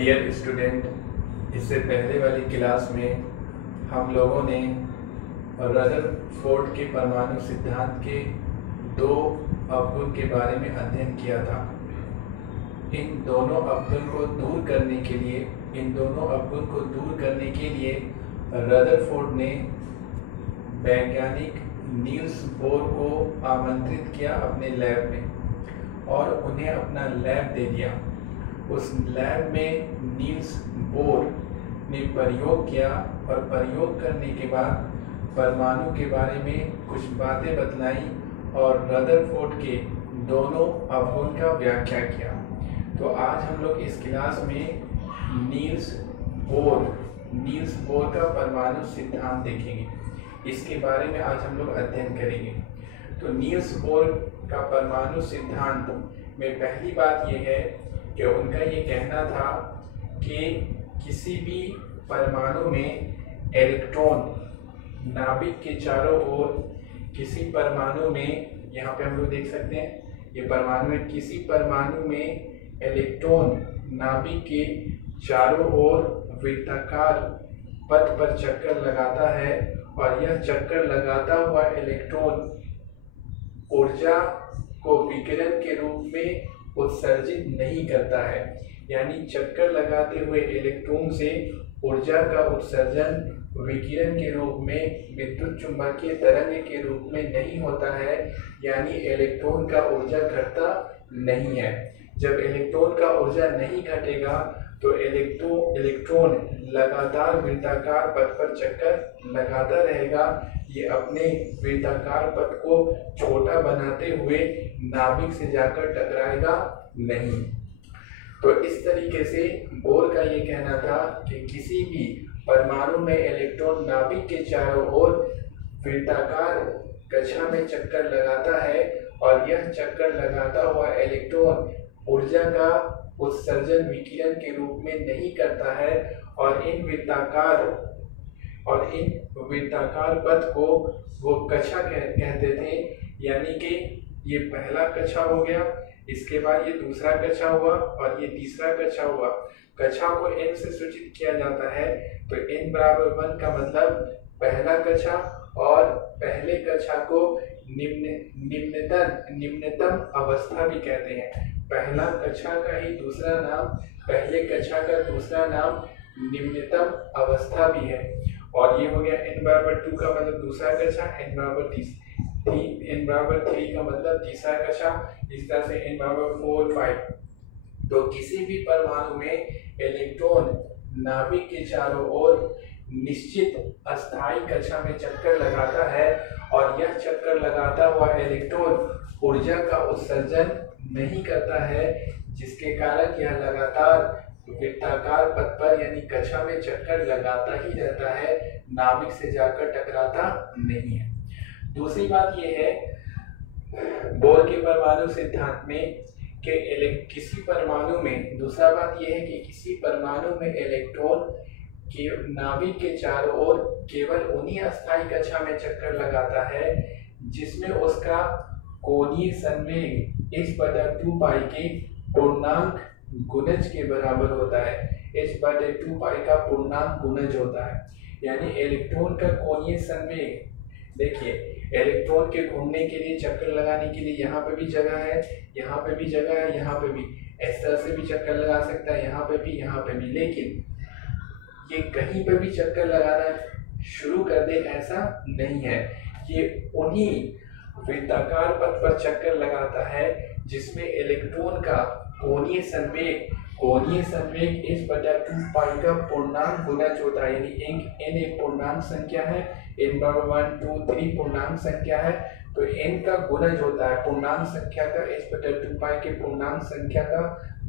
Dear student, इससे पहले वाली क्लास में हम लोगों ने रदरफोर्ड के परमाणु सिद्धांत के दो अवगुण के बारे में अध्ययन किया था। इन दोनों अवगुण को दूर करने के लिए रदरफोर्ड ने वैज्ञानिक नील्स बोर को आमंत्रित किया अपने लैब में और उन्हें अपना लैब दे दिया। उस लैब में नील्स बोर ने प्रयोग किया और प्रयोग करने के बाद परमाणु के बारे में कुछ बातें बतलाई और रदरफोर्ड के दोनों अवगुण का व्याख्या किया। तो आज हम लोग इस क्लास में नील्स बोर का परमाणु सिद्धांत देखेंगे। इसके बारे में आज हम लोग अध्ययन करेंगे। तो नील्स बोर का परमाणु सिद्धांत में पहली बात यह है कि उनका ये कहना था कि किसी भी परमाणु में इलेक्ट्रॉन नाभिक के चारों ओर, किसी परमाणु में, यहाँ पे हम लोग देख सकते हैं ये परमाणु है, किसी परमाणु में इलेक्ट्रॉन नाभिक के चारों ओर वृत्ताकार पथ पर चक्कर लगाता है और यह चक्कर लगाता हुआ इलेक्ट्रॉन ऊर्जा को विकिरण के रूप में उत्सर्जित नहीं करता है। यानी चक्कर लगाते हुए इलेक्ट्रॉन से ऊर्जा का उत्सर्जन विकिरण के रूप में विद्युत चुंबकीय तरंग के रूप में नहीं होता है। यानी इलेक्ट्रॉन का ऊर्जा घटता नहीं है। जब इलेक्ट्रॉन का ऊर्जा नहीं घटेगा तो इलेक्ट्रॉन लगातार वृत्ताकार पथ पर चक्कर लगाता रहेगा। ये अपने वृत्ताकार पथ को छोटा बनाते हुए नाभिक से जाकर टकराएगा नहीं। तो इस तरीके से बोर का ये कहना था कि किसी भी परमाणु में इलेक्ट्रॉन नाभिक के चारों ओर वृत्ताकार कक्षा में चक्कर लगाता है और यह चक्कर लगाता हुआ इलेक्ट्रॉन ऊर्जा का उत्सर्जन विकिरण के रूप में नहीं करता है और इन वृत्ताकार पथ को वो कक्षा कहते थे। यानी कि ये पहला कक्षा हो गया, इसके बाद ये दूसरा कक्षा हुआ और ये तीसरा कक्षा हुआ। कक्षा को n से सूचित किया जाता है। तो n बराबर 1 का मतलब पहला कक्षा और पहले कक्षा को निम्नतम अवस्था भी कहते हैं। पहला कक्षा का ही दूसरा नाम, पहले कक्षा का दूसरा नाम निम्नतम अवस्था भी है। और ये हो गया n बराबर 2 का मतलब दूसरा कक्षा, n बराबर 3 का मतलब तीसरा कक्षा, इस तरह से n बराबर 4, 5। तो किसी भी परमाणु में इलेक्ट्रॉन नाभिक के चारों ओर निश्चित अस्थायी कक्षा में चक्कर लगाता है और यह चक्कर लगाता हुआ इलेक्ट्रॉन ऊर्जा का उत्सर्जन नहीं करता है, जिसके कारण यह लगातार वृत्ताकार पथ पर यानी कक्षा में चक्कर लगाता ही रहता है, नाभिक से जाकर टकराता नहीं है। दूसरी बात यह है बोर के परमाणु सिद्धांत में कि किसी परमाणु में, दूसरा बात यह है कि किसी परमाणु में इलेक्ट्रॉन के नाभिक के चारों ओर केवल उन्हीं अस्थायी कक्षा में चक्कर लगाता है जिसमें उसका कोणीय संवेग h/2 पाई के पूर्णांक गुणज के बराबर होता है। h/2 पाई का पूर्णांक गुणज होता है। यानी इलेक्ट्रॉन का कोणीय संवेग, देखिए इलेक्ट्रॉन के घूमने के लिए, चक्कर लगाने के लिए यहाँ पे भी जगह है, यहाँ पे भी जगह है, यहाँ पे भी, इस तरह से भी चक्कर लगा सकता है, यहाँ पे भी, यहाँ पे भी। लेकिन ये कहीं पे भी चक्कर लगाना शुरू कर दे ऐसा नहीं है। ये उन्हीं वृत्ताकार पथ पर चक्कर लगाता है जिसमें इलेक्ट्रॉन का कोणीय संवेग h/2 पाई का पूर्णांक गुणज होता है। यानी n एक पूर्णांक संख्या है, n बराबर 1, 2, 3 पूर्णांक संख्या है, तो n का गुणज होता है पूर्णांक संख्या का, h/2 पाई के पूर्णांक संख्या का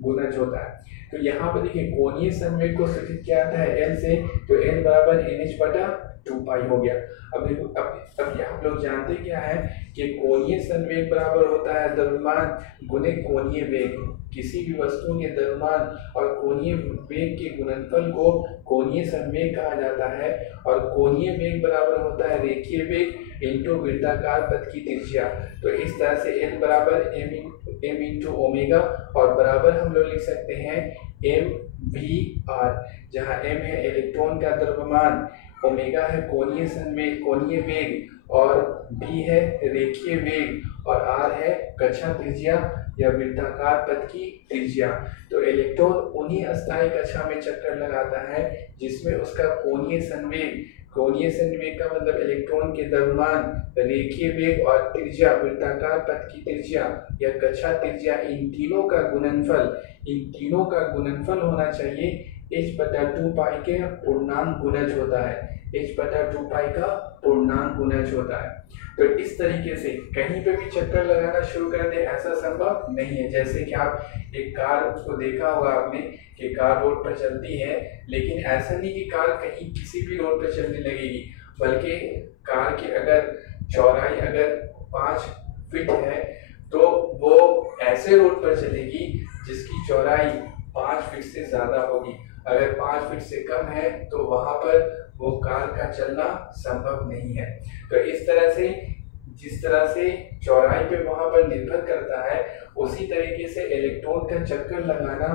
गुणज होता है। तो यहाँ पर देखिए कोणीय संवेग को सूचित किया जाता है n से, तो n बराबर nh/2 पाई हो गया। अब देखो, अब हम लोग जानते क्या है कि कोणीय संवेग बराबर होता है द्रव्यमान गुणे कोणीय वेग। किसी भी वस्तु के द्रव्यमान और कोणीय वेग के गुणनफल को कोणीय संवेग कहा जाता है और कोणीय वेग बराबर होता है रेखीय वेग इंटू वृत्ताकार पथ की त्रिज्या। तो इस तरह से n बराबर m इंटू ओमेगा और बराबर हम लोग लिख सकते हैं एम वी आर, जहाँ एम है इलेक्ट्रॉन का द्रव्यमान, ओमेगा है कोणीय संवेग, कोणीय वेग, और बी है रेखीय वेग, और आर है कक्षा त्रिज्या या वृत्ताकार पथ की त्रिज्या। तो इलेक्ट्रॉन उन्हीं अस्थायी कक्षा में चक्कर लगाता है जिसमें उसका कोणीय संवेग, कोणीय संवेग का मतलब इलेक्ट्रॉन के द्रव्यमान, रेखीय वेग और त्रिज्या, वृत्ताकार पथ की त्रिज्या या कक्षा त्रिज्या, इन तीनों का गुणनफल होना चाहिए h/2 के पूर्णांक गुणज होता है, h/2 का पूर्णांक गुणज होता है। तो इस तरीके से कहीं पे भी चक्कर लगाना शुरू कर दे ऐसा संभव नहीं है। जैसे कि आप एक कार को देखा होगा आपने कि कार रोड पर चलती है, लेकिन ऐसा नहीं कि कार कहीं किसी भी रोड पर चलने लगेगी, बल्कि कार की अगर चौड़ाई अगर 5 फीट है तो वो ऐसे रोड पर चलेगी जिसकी चौड़ाई 5 फीट से ज्यादा होगी। अगर 5 फीट से कम है तो वहां पर वो कार का चलना संभव नहीं है। तो इस तरह से जिस तरह से चौड़ाई पे वहां पर निर्भर करता है, उसी तरीके से इलेक्ट्रॉन का चक्कर लगाना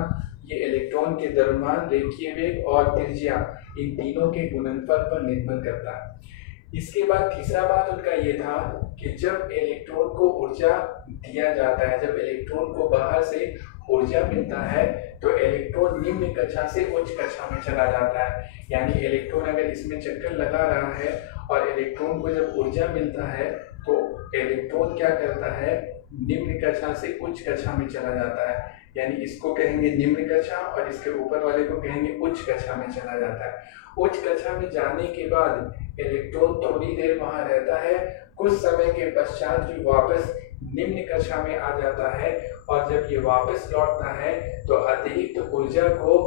ये इलेक्ट्रॉन के द्रव्यमान, रेखीय वेग और त्रिज्या, इन तीनों के गुणनफल पर निर्भर करता है। इसके बाद तीसरा बात उनका ये था कि जब इलेक्ट्रॉन को ऊर्जा दिया जाता है, जब इलेक्ट्रॉन को बाहर से ऊर्जा मिलता है तो इलेक्ट्रॉन निम्न कक्षा से उच्च कक्षा में चला जाता है। यानी इलेक्ट्रॉन अगर इसमें चक्कर लगा रहा है और इलेक्ट्रॉन को जब ऊर्जा मिलता है तो इलेक्ट्रॉन क्या करता है, निम्न कक्षा से उच्च कक्षा में चला जाता है। यानी इसको कहेंगे निम्न कक्षा और इसके ऊपर वाले को कहेंगे उच्च कक्षा में चला जाता है। उच्च कक्षा में जाने के बाद इलेक्ट्रॉन थोड़ी देर वहां रहता है, कुछ समय के पश्चात भी वापस निम्न कक्षा में आ जाता है, और जब ये वापस लौटता है तो अतिरिक्त ऊर्जा को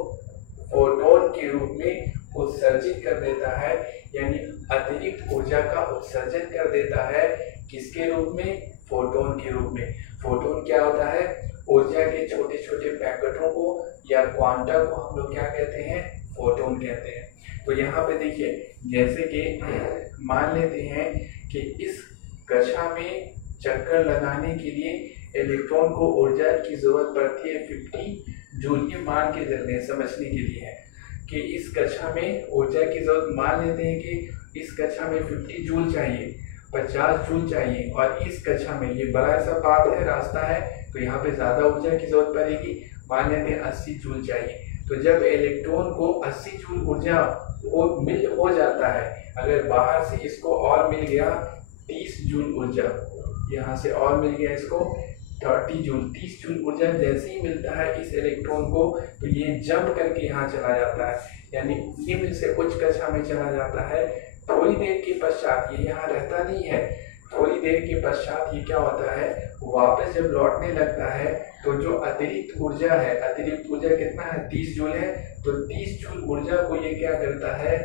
फोटोन के रूप में उत्सर्जित कर देता है। यानी अतिरिक्त ऊर्जा का उत्सर्जन कर देता है, किसके रूप में, फोटोन के रूप में। फोटोन क्या होता है, ऊर्जा के छोटे छोटे पैकेटों को या क्वांटा को हम लोग क्या कहते हैं, फोटोन कहते हैं। तो यहाँ पे देखिए, जैसे कि मान लेते हैं कि इस कक्षा में चक्कर लगाने के लिए इलेक्ट्रॉन को ऊर्जा की जरूरत पड़ती है 50 जूल। ये मान के चलते हैं, समझने के लिए है कि इस कक्षा में ऊर्जा की जरूरत, मान लेते हैं कि इस कक्षा में 50 जूल चाहिए, 50 जूल चाहिए, और इस कक्षा में ये बड़ा सा पाथ है, रास्ता है, तो यहाँ पे ज्यादा ऊर्जा की जरूरत पड़ेगी, मान लेते हैं 80 जूल चाहिए। तो जब इलेक्ट्रॉन को 80 जूल ऊर्जा हो जाता है, अगर बाहर से इसको और मिल गया 30 जूल ऊर्जा, यहाँ से और मिल गया इसको 30 जूल, 30 जूल ऊर्जा जैसे ही मिलता है इस इलेक्ट्रॉन को, तो ये जंप करके यहाँ चला जाता है, यानी निम्न से उच्च कक्षा में चला जाता है। थोड़ी देर के पश्चात ये यहाँ रहता नहीं है, थोड़ी देर के पश्चात ये क्या होता है, वापस जब लौटने लगता है तो जो अतिरिक्त ऊर्जा है, अतिरिक्त ऊर्जा कितना है, 30 जूल है, तो 30 जूल ऊर्जा को ये क्या करता है,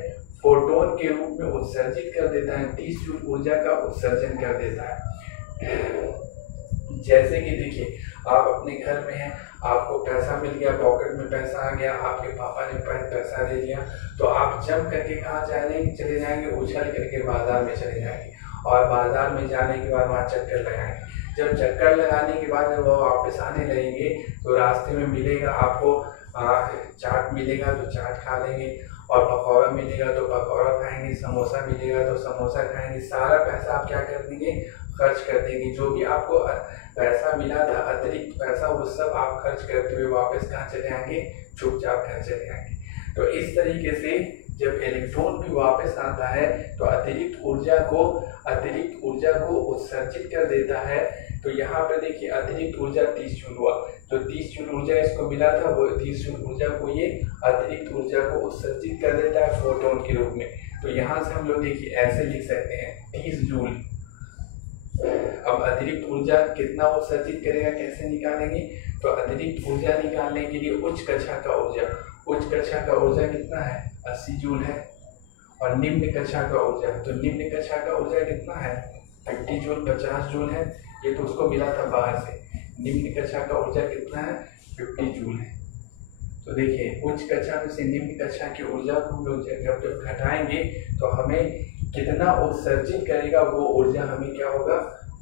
फोटोन के रूप में उत्सर्जित कर देता है, 30 जूल ऊर्जा का उत्सर्जन कर देता है। जैसे कि देखिए, आप अपने घर में हैं, आपको पैसा मिल गया, पॉकेट में पैसा आ गया, आपके पापा ने पैसा दे दिया, तो आप जंप करके कहाँ चले जाएंगे, उछल करके बाजार में चले जाएंगे, और बाजार में जाने के बाद वहाँ चक्कर लगाएंगे। जब चक्कर लगाने के बाद जब वो वापस आने लगेंगे तो रास्ते में मिलेगा आपको चाट मिलेगा तो चाट खा लेंगे, और पकौड़ा मिलेगा तो पकौड़ा खाएंगे, समोसा मिलेगा तो समोसा खाएंगे। सारा पैसा आप क्या कर देंगे, खर्च कर देंगे। जो भी आपको पैसा मिला था, अतिरिक्त पैसा, वो सब आप खर्च करते हुए वापस कहाँ चले आएंगे, चुपचाप घर चले आएंगे। तो इस तरीके से जब इलेक्ट्रॉन भी वापस आता है तो अतिरिक्त ऊर्जा को उत्सर्जित कर देता है। तो यहाँ पे देखिए, अतिरिक्त ऊर्जा 30 जूल हुआ, तो 30 जूल ऊर्जा इसको मिला था, वो 30 जूल ऊर्जा को ये अतिरिक्त ऊर्जा को उत्सर्जित कर देता है फोटोन के रूप में। तो यहाँ से हम लोग देखिए ऐसे लिख सकते हैं 30 जूल। अब अतिरिक्त ऊर्जा कितना उत्सर्जित करेगा, कैसे निकालेंगे, तो अतिरिक्त ऊर्जा निकालने के लिए उच्च कक्षा का ऊर्जा कितना है, 80 जूल है, और निम्न कक्षा का ऊर्जा, तो निम्न कक्षा का ऊर्जा कितना है, 50 जूल, 50 जूल है, ये तो उसको मिला था बाहर से। निम्न कक्षा का ऊर्जा कितना है, 50 जूल है। तो देखिए, उच्च कक्षा में से निम्न कक्षा की ऊर्जा को हम लोग जब घटाएंगे तो हमें कितना उत्सर्जित करेगा वो ऊर्जा हमें क्या होगा,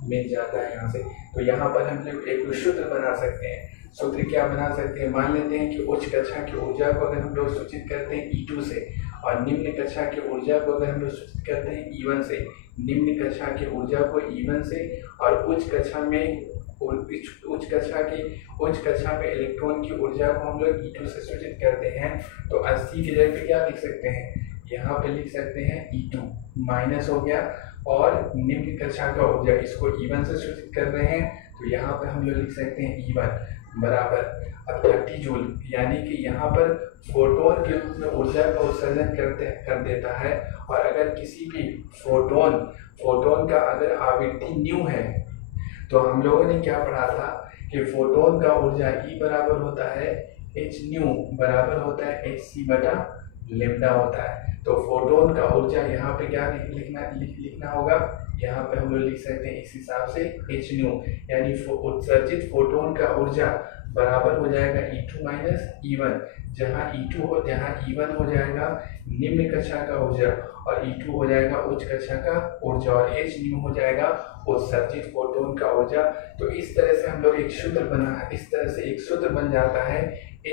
मिल जाता है यहाँ से। तो यहाँ पर हम लोग एक सूत्र बना सकते हैं। सूत्र क्या बना सकते हैं, मान लेते हैं कि उच्च कक्षा की ऊर्जा को अगर हम लोग सूचित करते हैं E2 से और निम्न कक्षा की ऊर्जा को अगर हम लोग सूचित करते हैं E1 से, निम्न कक्षा की ऊर्जा को E1 से और उच्च कक्षा में इलेक्ट्रॉन की ऊर्जा को हम लोग E2 से सूचित करते हैं, तो 80 की जगह पे क्या लिख सकते हैं, यहाँ पे लिख सकते हैं E2 माइनस हो गया और निम्न कक्षा का ऊर्जा इसको E1 से सूचित कर रहे हैं, तो यहाँ पे हम लोग लिख सकते हैं E1 बराबर अब 30 जूल, यानी कि यहाँ पर फोटोन के रूप में ऊर्जा का उत्सर्जन कर देता है। और अगर किसी भी फोटोन का अगर आवृत्ति न्यू है, तो हम लोगों ने क्या पढ़ा था कि फोटोन का ऊर्जा E बराबर होता है H न्यू बराबर होता है Hc बटा लेमडा होता है। तो फोटोन का ऊर्जा यहाँ पे क्या लिखना होगा, यहाँ पे हम लोग लिख सकते हैं इस हिसाब से H न्यू, यानी उत्सर्जित फोटोन का ऊर्जा बराबर हो जाएगा E2 माइनस E1, जहाँ E1 हो जाएगा निम्न कक्षा का ऊर्जा और E2 हो जाएगा उच्च कक्षा का ऊर्जा और H न्यू हो जाएगा उत्सर्जित फोटोन का ऊर्जा। तो इस तरह से हम लोग एक सूत्र बन जाता है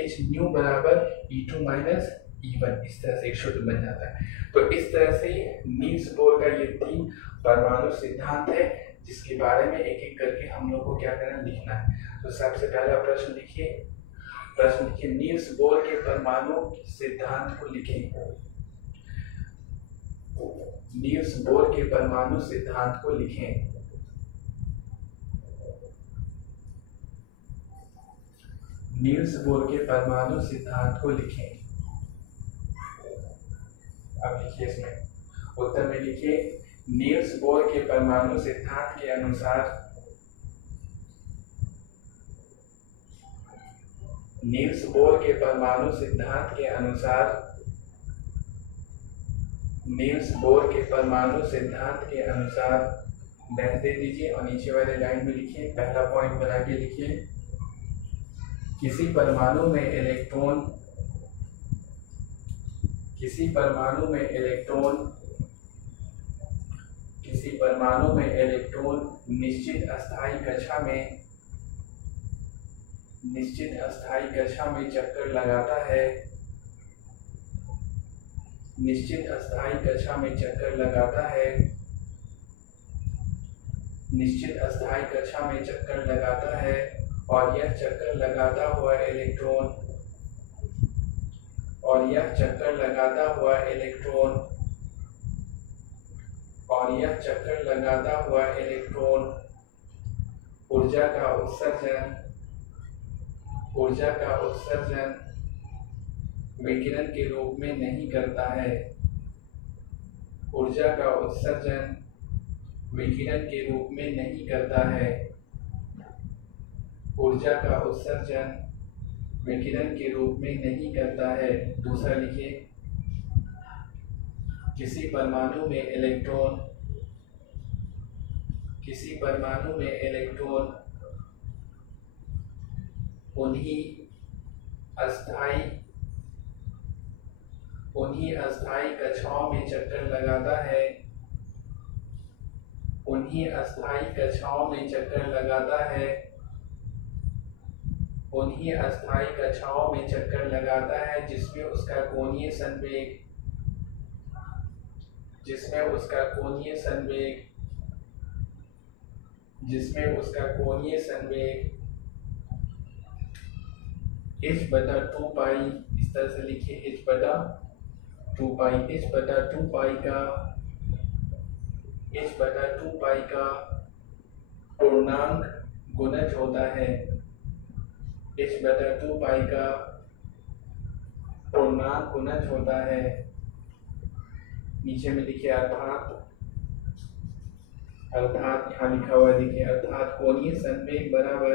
H न्यू बराबर E2 माइनस E1, इस तरह से एक सूत्र बन जाता है। तो इस तरह से नील्स बोर का ये 3 परमाणु सिद्धांत है, जिसके बारे में एक एक करके हम लोग को क्या करना, लिखना है। तो सबसे पहला प्रश्न लिखिए नील्स बोर के परमाणु सिद्धांत को लिखें। नील्स बोर के परमाणु सिद्धांत को लिखें। नील्स बोर के परमाणु सिद्धांत को लिखें। अब लिखिए इसमें उत्तर में लिखिए नील्स बोर के परमाणु सिद्धांत के अनुसार नील्स बोर के परमाणु सिद्धांत के अनुसार डैश दे दीजिए और नीचे वाले लाइन में लिखिए, पहला पॉइंट बना के लिखिए किसी परमाणु में इलेक्ट्रॉन निश्चित अस्थायी कक्षा में चक्कर लगाता है। निश्चित अस्थायी कक्षा में चक्कर लगाता है और यह चक्कर लगाता हुआ इलेक्ट्रॉन ऊर्जा का उत्सर्जन विकिरण के रूप में नहीं करता है। ऊर्जा का उत्सर्जन विकिरण के रूप में नहीं करता है। ऊर्जा का उत्सर्जन विकिरण के रूप में नहीं करता है। दूसरा लिखिए किसी परमाणु में इलेक्ट्रॉन उन्हीं अस्थायी कक्षाओं में चक्कर लगाता है। उन्हीं अस्थायी कक्षाओं में चक्कर लगाता है जिसमें उसका कोणीय संवेग h बटा 2 पाई, इस तरह से लिखिए h बटा 2 पाई का पूर्णांक गुणज होता है। h बटा 2 पाई का पूर्णांक गुणज होता है। नीचे में लिखिए अर्थात यहाँ लिखा हुआ देखिए अर्थात कोणीय संवेग बराबर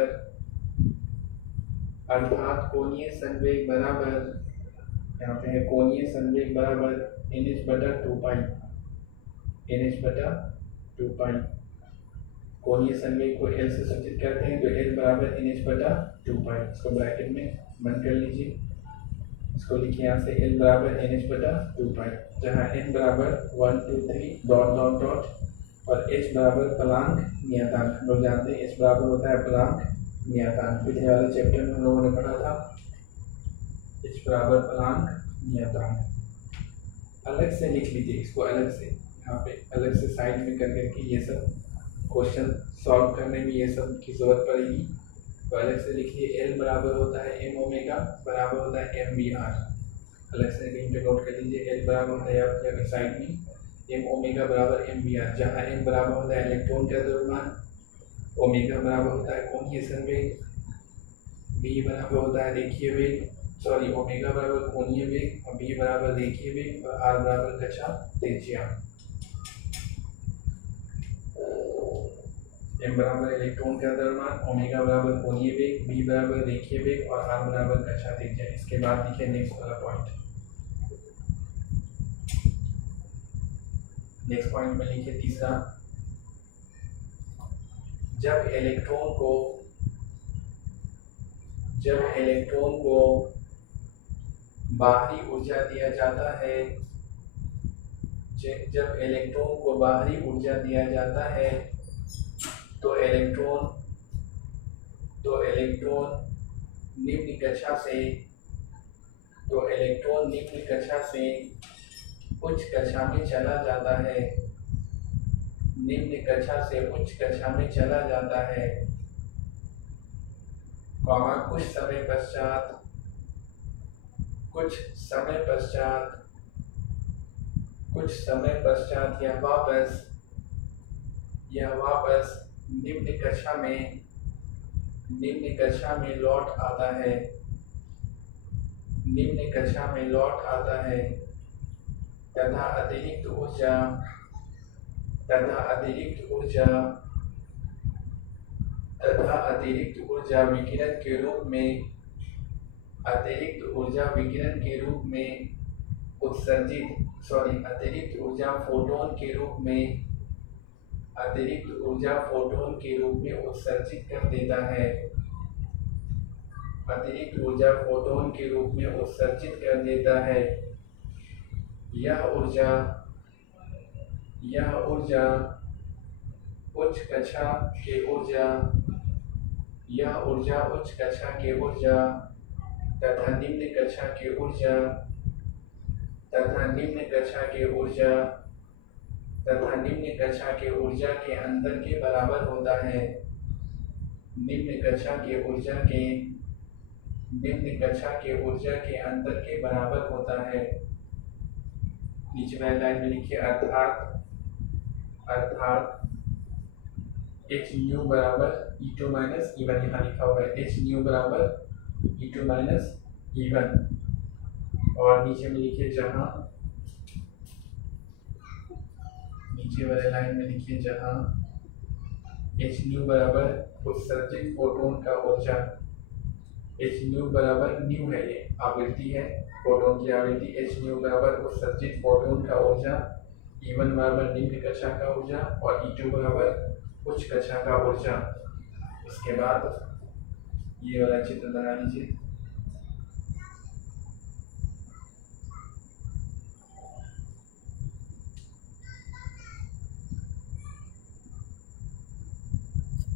यहाँ पे है कोणीय संवेग बराबर NH बटा 2 पाई। कोणीय संवेग को L से सूचित करते हैं तो L बराबर NH बटा 2 पाई। इसको ब्रैकेट में बंद कर लीजिए। इसको लिखिए यहाँ से L बराबर NH बटा 2 पाई, जहाँ N बराबर 1 2 3 डॉट डॉट डॉट और H बराबर प्लांक नियतांक। हम लोग जानते हैं H बराबर होता है प्लांक नियतांक। पिछले वाले चैप्टर में हम लोगों ने पढ़ा था h बराबर फलांक नियतांक। अलग से लिख लीजिए इसको, अलग से यहाँ पे अलग से साइड में कर करके ये सब क्वेश्चन सॉल्व करने में ये सब की जरूरत पड़ेगी। तो अलग से लिखिए L बराबर होता है m ओमेगा बराबर होता है mvr। अलग से कहीं पे नोट कर लीजिए L बराबर होता है आपके साइड में m ओमेगा बराबर mvr, जहाँ m बराबर होता है इलेक्ट्रॉन का द्रव्यमान, ओमेगा बराबर होता है कोणीय संवेग, v बराबर होता है रेखीय वेग, सॉरी ओमेगा बराबर कोणीय वेग और v बराबर रेखीय वेग और r बराबर कक्षा त्रिज्या। m बराबर इलेक्ट्रॉन का द्रव्यमान, ओमेगा बराबर कोणीय वेग, v बराबर रेखीय वेग और r बराबर कक्षा त्रिज्या। इसके बाद लिखिए नेक्स्ट वाला पॉइंट। नेक्स्ट पॉइंट में लिखिए तीसरा, जब इलेक्ट्रॉन को बाहरी ऊर्जा दिया जाता है, जब इलेक्ट्रॉन को बाहरी ऊर्जा दिया जाता है तो इलेक्ट्रॉन निम्न कक्षा से उच्च कक्षा में चला जाता है, निम्न कक्षा से उच्च कक्षा में चला जाता है, कुछ समय पश्चात यह वापस निम्न कक्षा में लौट आता है तथा अतिरिक्त ऊर्जा विकिरण के रूप में अतिरिक्त ऊर्जा फोटोन के रूप में उत्सर्जित कर देता है, अतिरिक्त ऊर्जा फोटोन के रूप में उत्सर्जित कर देता है। यह ऊर्जा उच्च कक्षा के ऊर्जा तथा निम्न कक्षा के ऊर्जा के अंतर के बराबर होता है। निम्न कक्षा के ऊर्जा के अंतर के बराबर होता है। नीचे वाली लाइन में लिखिए अर्थात h न्यू बराबर E2 माइनस E1, यहाँ लिखा हुआ है h न्यू बराबर E2 माइनस E1। और नीचे में लिखिए नीचे वाले लाइन में लिखिए जहाँ h न्यू बराबर उत्सर्जित फोटोन का ऊर्जा, h न्यू बराबर न्यू है, ये आवृत्ति है फोटोन की आवृत्ति, h न्यू बराबर उत्सर्जित फोटोन का ऊर्जा, E1 बराबर निम्न कक्षा का ऊर्जा और E2 बराबर उच्च कक्षा का ऊर्जा। इसके बाद ये वाला चित्र बना लीजिए।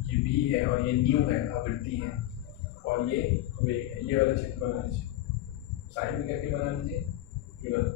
ये V है और ये न्यू है, आवृत्ति है, और ये वेग है। ये वाला चित्र बना लीजिए, साइड में करके बना लीजिए। ये वाला